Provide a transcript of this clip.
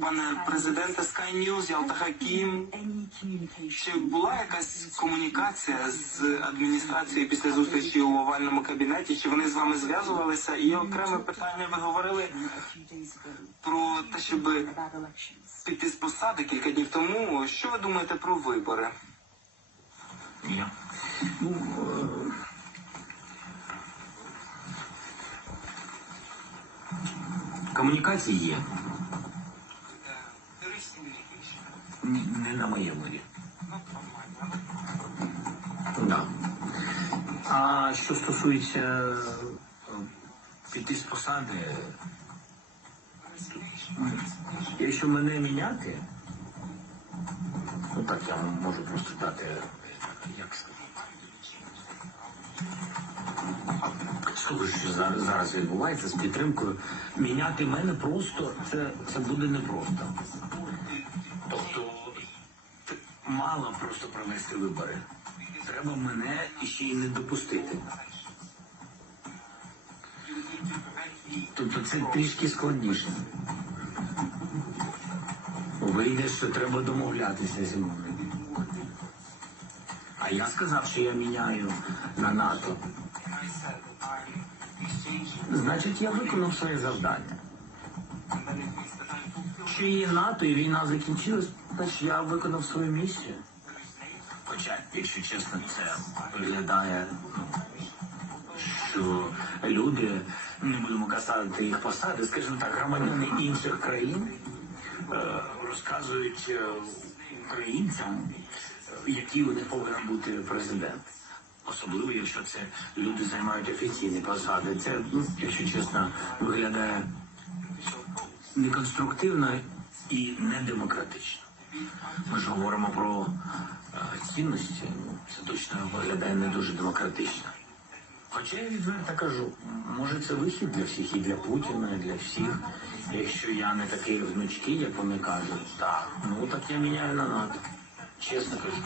Пане президенте Sky News, Ялта Хакім. Чи була якась комунікація з адміністрацією після зустрічі у овальному кабінеті? Чи вони з вами зв'язувалися? І окреме питання, ви говорили про те, щоб піти з посади кілька днів тому. Що ви думаєте про вибори? Ну, комунікації є. Не на моєму рівні. Да. А що стосується е, піти з посади, якщо мене міняти, ну так я можу просто дати, як сказати. З що зараз, зараз відбувається з підтримкою, міняти мене просто це, це буде непросто. Тобто мало просто провести вибори. Треба мене ще й не допустити. Тобто це трішки складніше. Вийде, що треба домовлятися зі мною. А я сказав, що я міняю на НАТО. Значить, я виконав своє завдання. Що є НАТО і війна закінчилась, значить я виконав свою місію. Хоча, якщо чесно, це виглядає, ну, що люди, не будемо казати їх посади, скажімо так, громадяни інших країн е, розказують е, українцям, е, який них повинен бути президент. Особливо, якщо це люди займають офіційні посади. Це, ну, якщо чесно, виглядає неконструктивно і недемократично. Ми ж говоримо про е, цінності, це точно виглядає не дуже демократично. Хоча я відверто кажу, може це вихід для всіх, і для Путіна, і для всіх. Якщо я не такий гнучкий, як вони кажуть, так, ну так я міняю на НАТО. Чесно кажу.